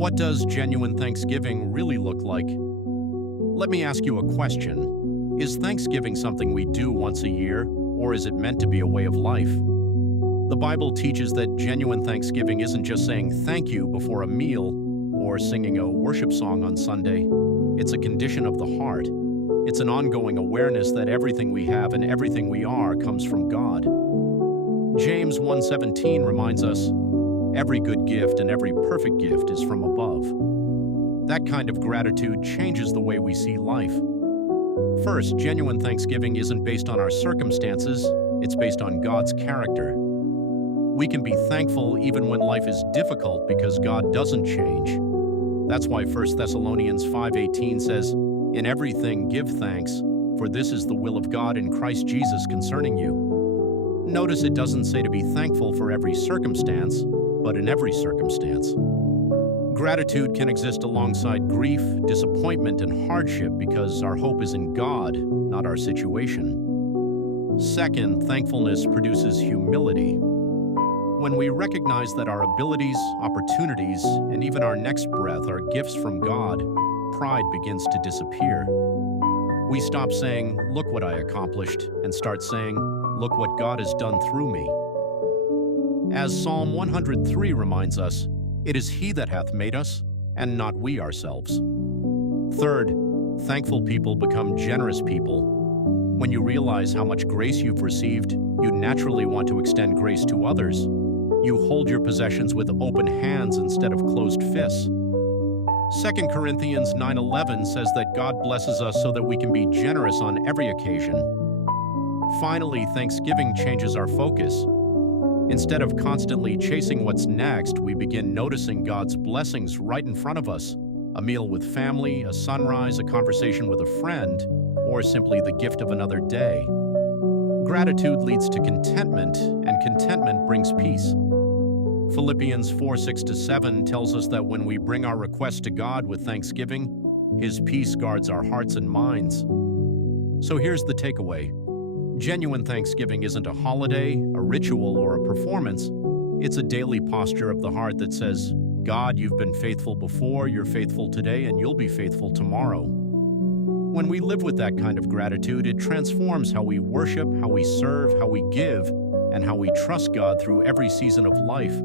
What does genuine Thanksgiving really look like? Let me ask you a question. Is Thanksgiving something we do once a year, or is it meant to be a way of life? The Bible teaches that genuine Thanksgiving isn't just saying thank you before a meal or singing a worship song on Sunday. It's a condition of the heart. It's an ongoing awareness that everything we have and everything we are comes from God. James 1:17 reminds us, "Every good gift and every perfect gift is from above." That kind of gratitude changes the way we see life. First, genuine Thanksgiving isn't based on our circumstances, it's based on God's character. We can be thankful even when life is difficult because God doesn't change. That's why 1 Thessalonians 5:18 says, "In everything give thanks, for this is the will of God in Christ Jesus concerning you." Notice it doesn't say to be thankful for every circumstance, but in every circumstance. Gratitude can exist alongside grief, disappointment, and hardship because our hope is in God, not our situation. Second, thankfulness produces humility. When we recognize that our abilities, opportunities, and even our next breath are gifts from God, pride begins to disappear. We stop saying, "Look what I accomplished," and start saying, "Look what God has done through me." As Psalm 103 reminds us, "It is He that hath made us, and not we ourselves." Third, thankful people become generous people. When you realize how much grace you've received, you naturally want to extend grace to others. You hold your possessions with open hands instead of closed fists. 2 Corinthians 9:11 says that God blesses us so that we can be generous on every occasion. Finally, Thanksgiving changes our focus. Instead of constantly chasing what's next, we begin noticing God's blessings right in front of us. A meal with family, a sunrise, a conversation with a friend, or simply the gift of another day. Gratitude leads to contentment, and contentment brings peace. Philippians 4:6-7 tells us that when we bring our requests to God with thanksgiving, His peace guards our hearts and minds. So here's the takeaway. Genuine Thanksgiving isn't a holiday, a ritual, or a performance. It's a daily posture of the heart that says, "God, you've been faithful before, you're faithful today, and you'll be faithful tomorrow." When we live with that kind of gratitude, it transforms how we worship, how we serve, how we give, and how we trust God through every season of life.